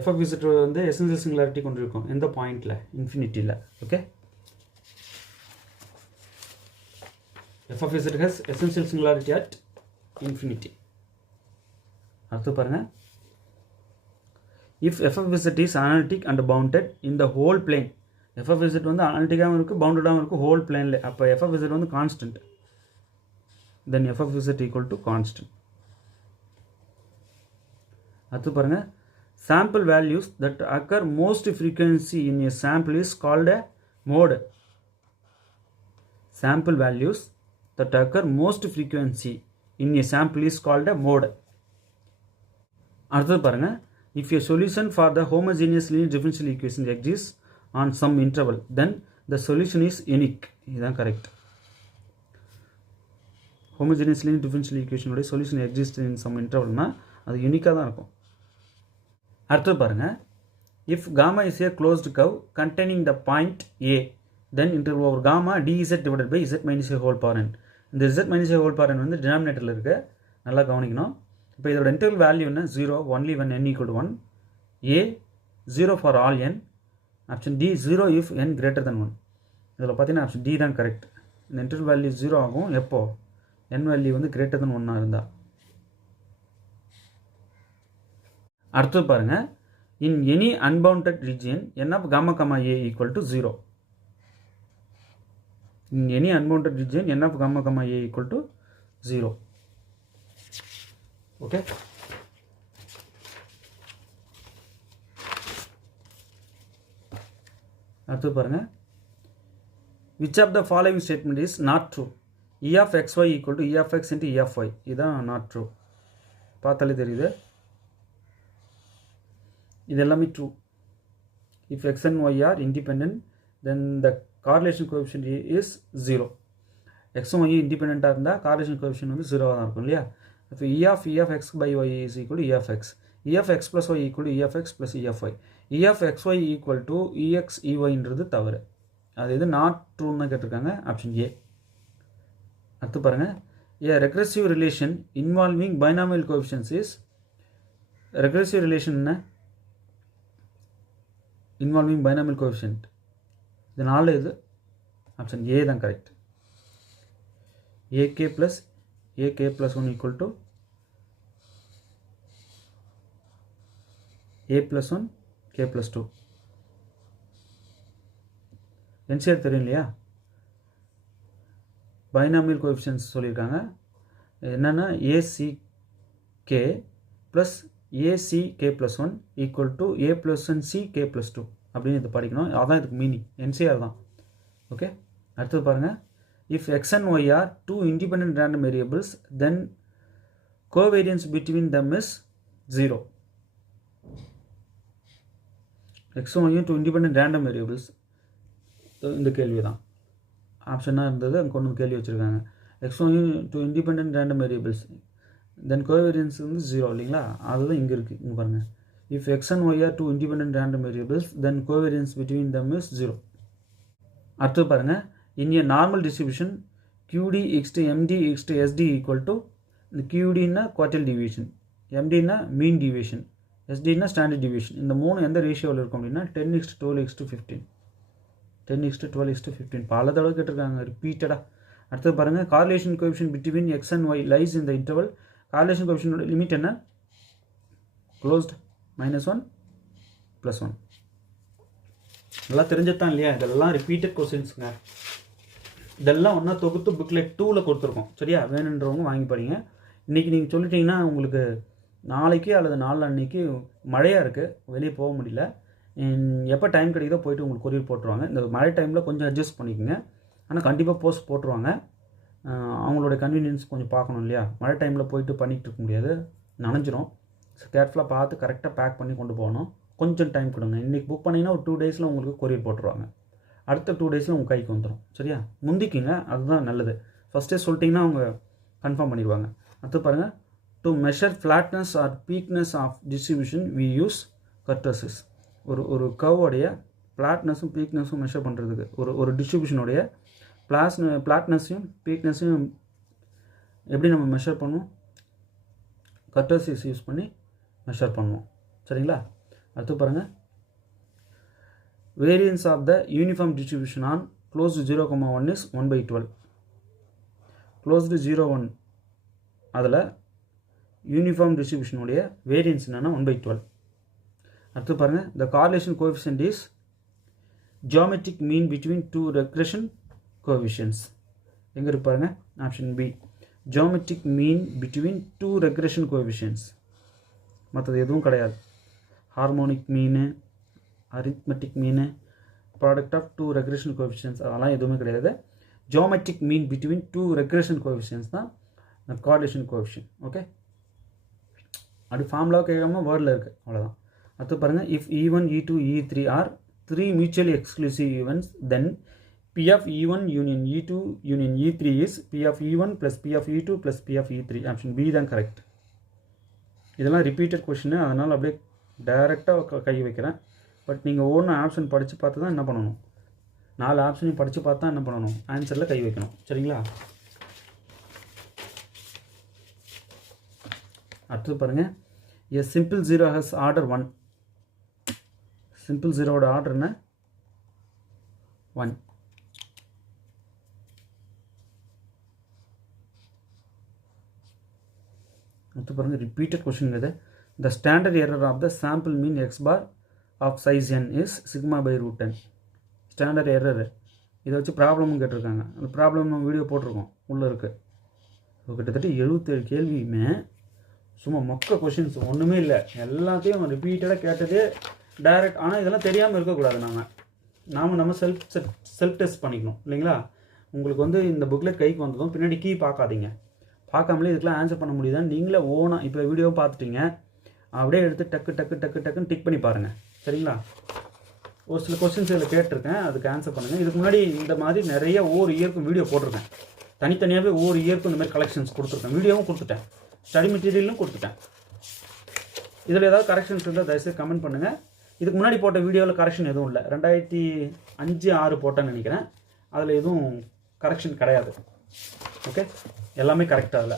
f of z வந்து essential singularity கொண்டிருக்கும் எந்த பாயிண்ட்ல, இன்ஃபினிட்டியில். Okay, f of z has essential singularity at infinity. அடுத்து பாருங்க, if f of z is analytic and bounded in the whole plane, f of z வந்து அனாலிட்டிக்காகவும் இருக்குது பவுண்டடாகவும் இருக்குது ஹோல் பிளேனில், அப்போ f of z வந்து constant, then f of z equal to constant. அடுத்து பாருங்க, sample values that occur most frequency in a sample is called a mode. Sample values that occur most frequency in a sample is called a mode. அடுத்து பாருங்க, if a solution for the homogeneous linear differential equation exists on some interval, then the solution is unique. இதுதான் correct. homogeneous linear differential equation உடைய solution exists in some interval னா அது யூனிக்காக தான் இருக்கும். அடுத்து பாருங்க, if gamma is a closed curve containing the point a, then integral over gamma dz divided by z minus a whole power n. இந்த z minus a whole power n வந்து டினாமினேட்டரில் இருக்கு, நல்லா கவனிக்கணும். இப்போ இதோட இன்டெகிரல் வேல்யூ என்ன, 0 only when n equal to 1, a 0 for all n, option D 0 if n greater than 1. இதில் பார்த்தீங்கன்னா ஆப்ஷன் டி தான் கரெக்ட். இந்த இன்டெகிரல் வேல்யூ 0 ஆகும் எப்போ, n வேல்யூ வந்து greater than 1 இருந்தால். அடுத்து பாருங்க, in any unbounded region n of gamma comma a equal to 0. in any unbounded region n of gamma comma a equal to 0. okay, அடுத்து பாருங்க, which of the following statement is not true? e of xy equal to e of x into e of y. இதான் not true. பார்த்தாலே தெரியுது, இது எல்லாமே true. if x and y are independent, then the correlation coefficient is 0. x and y independent-ஆக இருந்தால் correlation coefficient வந்து 0 தான் இருக்கும் இல்லையா. இப்போ e of x by y is equal to e of x, e of x plus y equal to e of x plus e of y, e of xy equal to ex ey-ன்றது தவறு. அது இது not ட்ரூன்னு கேட்டிருக்காங்க, option A. அடுத்து பாருங்க, a regressive relation involving binomial coefficients is, regressive relation என்ன, involving binomial coefficient. இதனால இது option A தான் correct. ak plus 1 equal to a plus 1 k plus 2. NCR தெரியும் இல்லையா, பைனாமியல் கோஎஃபிஷியன்ட்ஸ் சொல்லியிருக்காங்க. என்னென்னா ack plus ac k plus 1 equal to a plus 1 c k plus 2 அப்படின்னு இது படிக்கணும். அதான் இதுக்கு மீனிங், என்சிஆர் தான். ஓகே, அடுத்தது பாருங்கள். If X and Y are two independent random variables then covariance between them is 0. எக்ஸும் ஒய்யும் டூ இண்டிபெண்ட் ரேண்டம் வேரியபிள்ஸ். இந்த கேள்வி தான் ஆப்ஷனாக இருந்தது, அங்கே கொண்டு வந்து கேள்வி வச்சுருக்காங்க. எக்ஸும் ஒய்யும் two independent random variables then covariance வந்து 0 இல்லைங்களா? அதுதான் இங்கே இருக்குது. இங்கே பாருங்கள். If X and Y are two independent random variables then covariance between them is 0. அடுத்து பாருங்கள். In a normal distribution QD equal MD equal SD equal to இந்த QDனா குவார்டைல் டிவியேஷன், MDனா மீன் டிவியேஷன், SDனா ஸ்டாண்டர்ட் டிவியேஷன். இந்த மூணு எந்த ரேஷியோவில் இருக்கும் அப்படின்னா 10:12:15. 10:12:15 பல தடவை கேட்டிருக்காங்க ரிப்பீட்டடாக. அடுத்தது பாருங்கள். Correlation coefficient between X and Y lies இந்த இன்டர்வல். கார்லேஷன் கோஎஃபிஷியன்ட் லிமிட் என்ன? க்ளோஸ்ட் -1 +1. எல்லாம் தெரிஞ்சதான் இல்லையா? இதெல்லாம் ரிப்பீட்டட் கொஸ்டின்ஸுங்க. இதெல்லாம் ஒன்றா தொகுத்து புக்லெட் 2ல் கொடுத்துருக்கோம். சரியா? வேணுன்றவங்க வாங்கி படிங்க. இன்றைக்கி நீங்கள் சொல்லிட்டீங்கன்னா உங்களுக்கு நாளைக்கு அல்லது நாளன்னைக்கு மழையாக இருக்குது, வெளியே போக முடியல. எப்போ டைம் கிடைக்குதோ போய்ட்டு உங்களுக்கு கொரியர் போட்டுருவாங்க. இந்த மழை டைமில் கொஞ்சம் அட்ஜஸ்ட் பண்ணிக்கோங்க. ஆனால் கண்டிப்பாக போஸ்ட் போட்டுருவாங்க. அவங்களோட கன்வீனியன்ஸ் கொஞ்சம் பார்க்கணும் இல்லையா? மழை டைமில் போயிட்டு பண்ணிகிட்டு இருக்க முடியாது, நனைஞ்சிரும். கேர்ஃபுல்லாக பார்த்து கரெக்டாக பேக் பண்ணி கொண்டு போகணும். கொஞ்சம் டைம் கொடுங்க. இன்றைக்கி புக் பண்ணிங்கன்னா ஒரு 2 டேஸில் உங்களுக்கு கொரியர் போட்டுருவாங்க. அடுத்த 2 டேஸில் உங்கள் கைக்கு வந்துடும். சரியா? முந்திக்கிங்க, அதுதான் நல்லது. ஃபஸ்ட்டே சொல்லிட்டிங்கன்னா அவங்க கன்ஃபார்ம் பண்ணிடுவாங்க. அடுத்து பாருங்கள். To measure flatness or peakness of distribution we use kurtosis. ஒரு கர்வோடைய ஃப்ளாட்னஸும் பீக்னஸும் மெஷர் பண்ணுறதுக்கு ஒரு டிஸ்ட்ரிபியூஷனுடைய ஃப்ளாட்னஸையும் பீக்னஸையும் எப்படி நம்ம மெஷர் பண்ணுவோம்? கர்டர்சிஸ் யூஸ் பண்ணி மெஷர் பண்ணுவோம். சரிங்களா? அடுத்து பாருங்கள். Variance of the uniform distribution on closed 0,1 is 1/12. Closed 0,1 அதில் யூனிஃபார்ம் டிஸ்ட்ரிபியூஷனுடைய வேரியன்ஸ் என்னென்னா 1/12. அடுத்து பாருங்கள். The correlation coefficient is geometric mean between 2 regression coefficients. எங்கே இருக்கு பாருங்கள்? Option B, geometric mean between 2 regression coefficients. மற்றது எதுவும் கிடையாது. ஹார்மோனிக் மீனு, அரித்மெட்டிக் மீனு, ப்ராடக்ட் ஆஃப் 2 ரெக்ரெஷன் கோஎஃபிஷியன்ட்ஸ் அதெல்லாம் எதுவுமே கிடையாது. Geometric mean between 2 regression coefficients தான் கார்லேஷன் கோஎஃபிஷியன்ட். ஓகே, அப்படி ஃபார்முலாவை கேட்காம வேர்டில் இருக்குது, அவ்வளோதான். அடுத்து பாருங்கள். If E1, E2, E3 are 3 mutually exclusive events then P of E1 union E2 union E3 is P of E1 plus P of E2 plus P of E3. Option B தான் correct. இதெல்லாம் repeated question, அதனால் அப்படியே டைரெக்டாக கை வைக்கிறேன். But நீங்கள் ஒவ்வொன்று option படித்து பார்த்து தான் என்ன பண்ணணும்? 4 ஆப்ஷனையும் படித்து பார்த்து தான் என்ன பண்ணணும்? ஆன்சரில் கை வைக்கணும். சரிங்களா? அடுத்தது பாருங்கள். A simple zero has order 1. Simple ஜீரோவோட ஆர்டர் என்ன? 1. அடுத்து பாருங்கள். ரிப்பீட்டட் கொஷின் இது. The standard error of the sample mean x bar of size n is σ/√10. Standard error. இதை வச்சு ப்ராப்ளமும் கேட்டிருக்காங்க. அந்த ப்ராப்ளம் நம்ம வீடியோ போட்டிருக்கோம், உள்ளே இருக்குது. கிட்டத்தட்ட 77 கேள்வியுமே சும்மா மொக்க கொஷின்ஸ், ஒன்றுமே இல்லை. எல்லாத்தையும் ரிப்பீட்டடாக கேட்டதே டைரக்ட். ஆனால் இதெல்லாம் தெரியாமல் இருக்கக்கூடாது. நம்ம செல்ஃப் டெஸ்ட் பண்ணிக்கணும் இல்லைங்களா? உங்களுக்கு வந்து இந்த புக்லெட் கைக்கு வந்ததும் பின்னாடி கீ பார்க்காதீங்க. பார்க்காமலே இதுக்கெலாம் ஆன்சர் பண்ண முடியுதான்னு நீங்களே ஓனாக இப்போ வீடியோ பார்த்துட்டீங்க, அப்படியே எடுத்து டக்குன்னு டிக் பண்ணி பாருங்கள். சரிங்களா? ஒரு சில கொஸ்டின்ஸ் இதில் கேட்டிருக்கேன், அதுக்கு ஆன்சர் பண்ணுங்கள். இதுக்கு முன்னாடி இந்த மாதிரி நிறைய ஒவ்வொரு இயர்க்கும் வீடியோ போட்டிருக்கேன். தனித்தனியாகவே ஒவ்வொரு இயர்க்கும் இந்த மாதிரி கலெக்ஷன்ஸ் கொடுத்துருக்கேன். வீடியோவும் கொடுத்துட்டேன், ஸ்டடி மெட்டீரியலும் கொடுத்துட்டேன். இதில் ஏதாவது கரெக்ஷன்ஸ் இருந்தால் தயவுசெய்து கமெண்ட் பண்ணுங்கள். இதுக்கு முன்னாடி போட்ட வீடியோவில் கரெக்ஷன் எதுவும் இல்லை. 2005-6 போட்டேன்னு நினைக்கிறேன். அதில் எதுவும் கரெக்ஷன் கிடையாது. ஓகே, எல்லாமே கரெக்டாக இல்லை.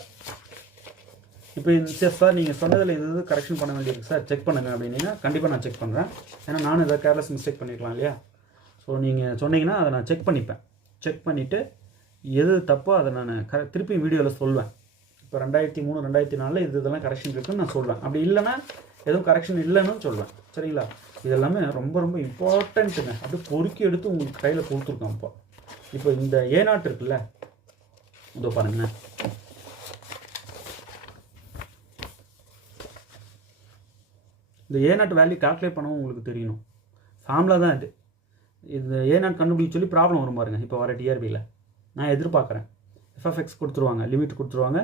இப்போ சார் நீங்கள் சொன்னதில் இது கரெக்ஷன் பண்ண வேண்டியிருக்கு சார், செக் பண்ணுங்கள் அப்படின்னா கண்டிப்பாக நான் செக் பண்ணுறேன். ஏன்னா நானும் ஏதாவது கேர்லெஸ் மிஸ்டேக் பண்ணிக்கலாம் இல்லையா? ஸோ நீங்கள் சொன்னீங்கன்னா அதை நான் செக் பண்ணிப்பேன். செக் பண்ணிவிட்டு எது தப்போ அதை நான் திருப்பி வீடியோவில் சொல்வேன். இப்போ 2003, 2004 இதெல்லாம் கரெக்ஷன் இருக்குன்னு நான் சொல்வேன். அப்படி இல்லைன்னா எதுவும் கரெக்ஷன் இல்லைன்னு சொல்வேன். சரிங்களா? இதெல்லாமே ரொம்ப ரொம்ப இம்பார்ட்டண்ட்டுங்க. அப்படியே பொறுக்கி எடுத்து உங்களுக்கு கையில் கொடுத்துருக்கோம். இப்போ இந்த A0 இருக்குல்ல, இதோ பாருங்கள். இந்த A0 வேல்யூ கால்குலேட் பண்ணவும் உங்களுக்கு தெரியணும். ஃபார்முலா தான் இது. இது A0 கண்டுபிடிக்க சொல்லி ப்ராப்ளம் வரும் பாருங்க. இப்போ வர டிஆர்பியில் நான் எதிர்பார்க்குறேன். எஃப்எஃப்எக்ஸ் கொடுத்துருவாங்க, லிமிட் கொடுத்துருவாங்க,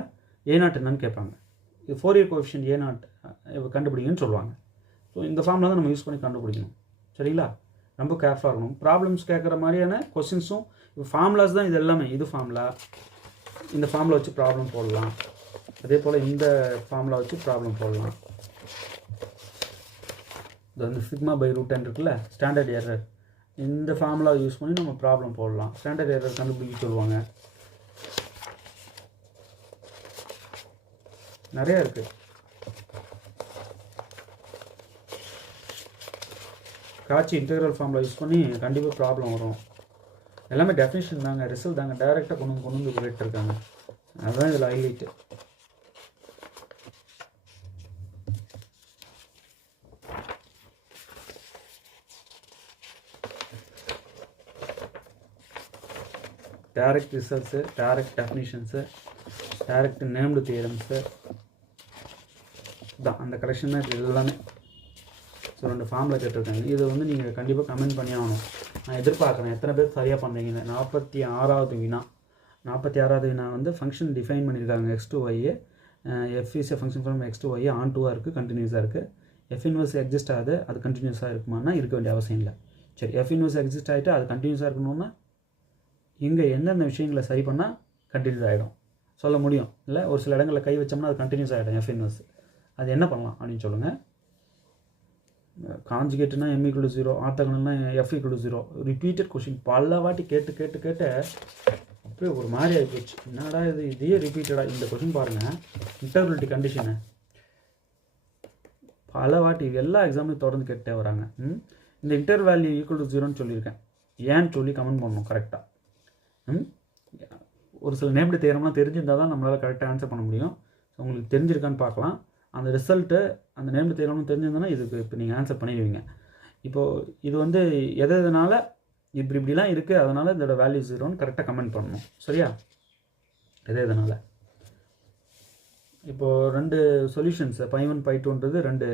A0 என்னன்னு கேட்பாங்க. இது ஃபோரியர் கோஎஃபிஷியன்ட் A0 கண்டுபிடிங்கன்னு சொல்லுவாங்க. ஸோ இந்த ஃபார்மில் தான் நம்ம யூஸ் பண்ணி கண்டுபிடிக்கணும். சரிங்களா? ரொம்ப கேர்ஃபுல்லாக இருக்கணும். ப்ராப்ளம்ஸ் கேட்குற மாதிரியான கொஸ்டின்ஸும் இப்போ ஃபார்முலாஸ் தான் இது எல்லாமே. இது ஃபார்முலா, இந்த ஃபார்முலா வச்சு ப்ராப்ளம் போடலாம். அதே போல் இந்த ஃபார்முலா வச்சு ப்ராப்ளம் போடலாம். இது வந்து சிக்மா பை √10 இருக்குல்ல, ஸ்டாண்டர்ட் எரர். இந்த ஃபார்முலா யூஸ் பண்ணி நம்ம ப்ராப்ளம் போடலாம். ஸ்டாண்டர்ட் எரர் கண்டுபிடிக்க சொல்லுவாங்க. நிறையா இருக்குது. காட்சி இன்டெக்ரல் ஃபார்முலா யூஸ் பண்ணி கண்டிப்பாக ப்ராப்ளம் வரும். எல்லாமே டெஃபினிஷன் தாங்க, ரிசல்ட் தாங்க, டைரெக்டாக கொண்டு வந்து கேட்டிருக்காங்க. அதுதான் இதில் highlight. Direct results, direct definitions, direct named theorems தான் அந்த கலெக்ஷன் தான் இது எல்லாமே. ஸோ 2 ஃபார்மில் கேட்டிருக்காங்க. இதை வந்து நீங்கள் கண்டிப்பாக கமெண்ட் பண்ணி ஆகணும். நான் எதிர்பார்க்குறேன் எத்தனை பேர் சரியாக பண்ணுறீங்கன்னு. 46வது வினா. 46வது வினா வந்து ஃபங்க்ஷன் டிஃபைன் பண்ணியிருக்காங்க. x2y, f is a function from x2y on டூவாக இருக்குது, கண்டினியூஸாக இருக்குது. f இன்வர்ஸ் எக்ஸிஸ்ட் ஆகுது, அது கண்டினியூஸாக இருக்குமானா இருக்க வேண்டிய அவசியம் இல்லை. சரி, f இன்வர்ஸ் எக்ஸிஸ்ட் ஆகிட்டு அது கண்டினியூஸாக இருக்கணும்னா இங்கே எந்தெந்த விஷயங்களை சரி பண்ணால் கண்டினியூஸ் ஆகிடும் சொல்ல முடியும் இல்லை? ஒரு சில இடங்களில் கை வச்சோம்னா அது கண்டினியூஸ் ஆகிடும் f இன்வர்ஸ். அது என்ன பண்ணலாம் அப்படின்னு சொல்லுங்கள். காஞ்சுகேட்டுனா m=0, ஆர்த்தகனல்னா f=0. ரிப்பீட்டட் கொஷின் பல வாட்டி கேட்டு கேட்டு கேட்டு அப்படியே ஒரு மாதிரி ஆகிப்போச்சு. என்னடா இது, இதையே ரிப்பீட்டடாக இந்த கொஷின் பாருங்கள். இன்டர்பிலிட்டி கண்டிஷனு பல வாட்டி எல்லா எக்ஸாம்லையும் தொடர்ந்து கேட்டே வராங்க. இந்த இன்டர் வேல்யூ =0ன்னு சொல்லியிருக்கேன். ஏன்னு சொல்லி கமெண்ட் பண்ணணும் கரெக்டாக. ஒரு சில நேம்டு தியரம்லாம் தெரிஞ்சிருந்தால் தான் நம்மளால் கரெக்டாக ஆன்சர் பண்ண முடியும். உங்களுக்கு தெரிஞ்சிருக்கான்னு பார்க்கலாம். அந்த ரிசல்ட்டு அந்த நேம்டு தியரம்னு தெரிஞ்சிருந்தோன்னா இதுக்கு இப்போ நீங்கள் ஆன்சர் பண்ணிடுவீங்க. இப்போது இது வந்து எதனால இப்படிலாம் இருக்குது, அதனால் இதோட வேல்யூ 0ன்னு கரெக்டாக கமெண்ட் பண்ணணும். சரியா? எதனால் இப்போது 2 சொல்யூஷன்ஸ் π1 π2ன்றது 2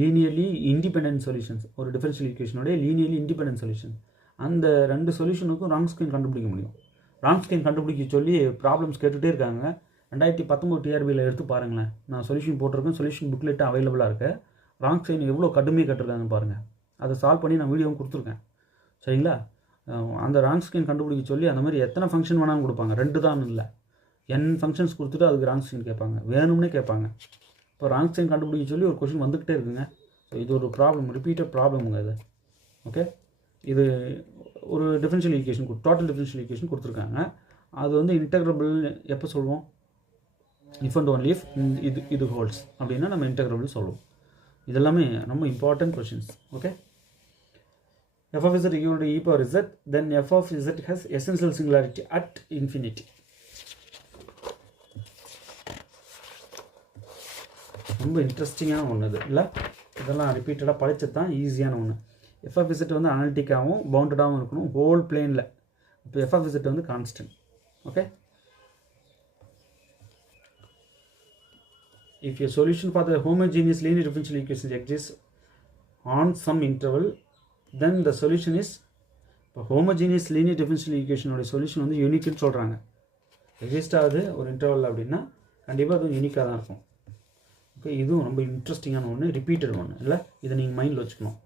லீனியர்லி இண்டிபெண்டன்ட் சொல்யூஷன்ஸ். ஒரு டிஃபரன்ஷியல் ஈக்குவேஷனுடைய லீனியர்லி இண்டிபெண்டன்ட் சொல்யூஷன். அந்த 2 சொல்யூஷனுக்கும் ராங் ஸ்கீம் கண்டுபிடிக்க முடியும். ராங் ஸ்கீம் கண்டுபிடிக்க சொல்லி ப்ராப்ளம்ஸ் கேட்டுகிட்டே இருக்காங்க. 2019 டிஆர்பியில் எடுத்து பாருங்களேன். நான் சொல்யூஷன் போட்டிருக்கேன், சொல்யூஷன் புக்லெட்டு அவைலபிளாக இருக்குது. ராங் ஸ்கீம் எவ்வளோ கடுமையாக கேட்டிருக்காங்கன்னு பாருங்கள். அதை சால்வ் பண்ணி நான் வீடியோவும் கொடுத்துருக்கேன். சரிங்களா? அந்த ராங் ஸ்கீம் கண்டுபிடிக்க சொல்லி அந்த மாதிரி எத்தனை ஃபங்க்ஷன் வேணாலும் கொடுப்பாங்க. 2 தான் இல்லை, n ஃபங்க்ஷன்ஸ் கொடுத்துட்டு அதுக்கு ராங் ஸ்கீம் கேட்பாங்க, வேணும்னே கேட்பாங்க. இப்போ ராங் ஸ்கீம் கண்டுபிடிக்க சொல்லி ஒரு கொஷின் வந்துக்கிட்டே இருக்குங்க. ஸோ இது ஒரு ப்ராப்ளம், ரிப்பீட்டட் ப்ராப்ளமுங்க இது. ஓகே, இது ஒரு differential equation, total differential equation கொடுத்துருக்காங்க. அது வந்து இன்டெக்ரபிள் எப்போ சொல்லுவோம்? இஃப் அண்ட் ஒன்லி இஃப் இது ஹோல்ட்ஸ் அப்படின்னா நம்ம இன்டெக்ரபிள் சொல்லுவோம். இதெல்லாமே ரொம்ப important questions. Okay, f of z equal to e power z, then f of z has essential singularity at infinity. ரொம்ப இன்ட்ரெஸ்டிங்கான ஒன்று இது இல்லை? இதெல்லாம் ரிப்பீட்டடாக படித்தது தான் ஈஸியான ஒன்று. f of z வந்து அனாலிட்டிக்காகவும் பவுண்டடாகவும் இருக்கணும் ஹோல் பிளேனில். இப்போ f of z வந்து constant. Okay, if a solution for the homogeneous linear differential equation exists on some interval, then the solution is, இப்போ homogeneous linear differential equation ஓட சொல்யூஷன் வந்து யூனிக்னு சொல்கிறாங்க. Exist ஆகுது ஒரு இன்டர்வல் அப்படின்னா கண்டிப்பாக அது யூனிக்காக தான் இருக்கும். ஓகே, இதுவும் ரொம்ப இன்ட்ரெஸ்டிங்கான ஒன்று, ரிப்பீட்டட் ஒன்று இல்லை? இதை நீங்கள் மைண்டில் வச்சுக்கணும்.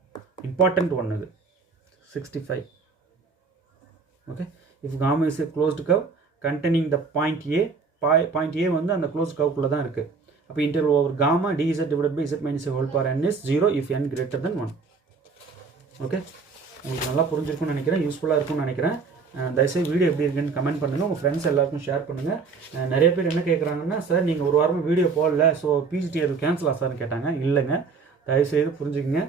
இம்பார்ட்டண்ட் ஒன்று இது. 65. Okay, if gamma is a closed curve containing the point A, point A வந்து அந்த க்ளோஸ்ட் கர்வ்க்குள்ளே தான் இருக்குது. அப்போ interval over gamma dz divided by z minus a whole power n is 0 if n greater than 1. Okay, உங்களுக்கு நல்லா புரிஞ்சிருக்கும்னு நினைக்கிறேன், யூஸ்ஃபுல்லாக இருக்கும்னு நினைக்கிறேன். தயவுசெய்து வீடியோ எப்படி இருக்குன்னு கமெண்ட் பண்ணுங்கள், உங்கள் ஃப்ரெண்ட்ஸ் எல்லாருக்கும் ஷேர் பண்ணுங்கள். நிறைய பேர் என்ன கேட்குறாங்கன்னா, சார் நீங்கள் ஒரு வாரமாக வீடியோ போடல, ஸோ பிஜிடிஆர் கேன்சல் ஆசார்னு கேட்டாங்க. இல்லைங்க, தயவுசெய்து புரிஞ்சுக்கங்க.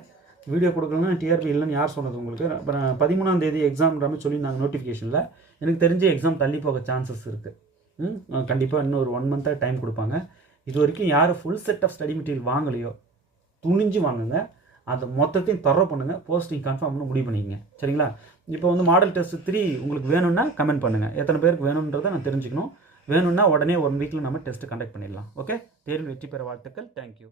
வீடியோ கொடுக்கலன்னா டிஆர்பி இல்லைன்னு யார் சொன்னது உங்களுக்கு? அப்புறம் 13ஆம் தேதி எக்ஸாம்ன்ற மாதிரி சொல்லியிருந்தாங்க நோட்டிஃபிகேஷனில். எனக்கு தெரிஞ்சு எக்ஸாம் தள்ளி போக சான்சஸ் இருக்குது. கண்டிப்பாக இன்னும் ஒரு 1 மந்த்தாக டைம் கொடுப்பாங்க. இது வரைக்கும் யார் full set of study material வாங்கலையோ துணிஞ்சு வாங்குங்க, அதை மொத்தத்தையும் தரவு பண்ணுங்கள், போஸ்டிங் கன்ஃபார்ம் பண்ண முடிவு பண்ணிக்கங்க. சரிங்களா? இப்போ வந்து மாடல் டெஸ்ட் 3 உங்களுக்கு வேணும்னா கமெண்ட் பண்ணுங்கள். எத்தனை பேருக்கு வேணுன்றதை நான் தெரிஞ்சுக்கணும். வேணும்னா உடனே 1 வீக்கில் நம்ம டெஸ்ட்டு கண்டக்ட் பண்ணிடலாம். ஓகே, தேர்வில் வெற்றி பெற வாழ்த்துக்கள். தேங்க்யூ.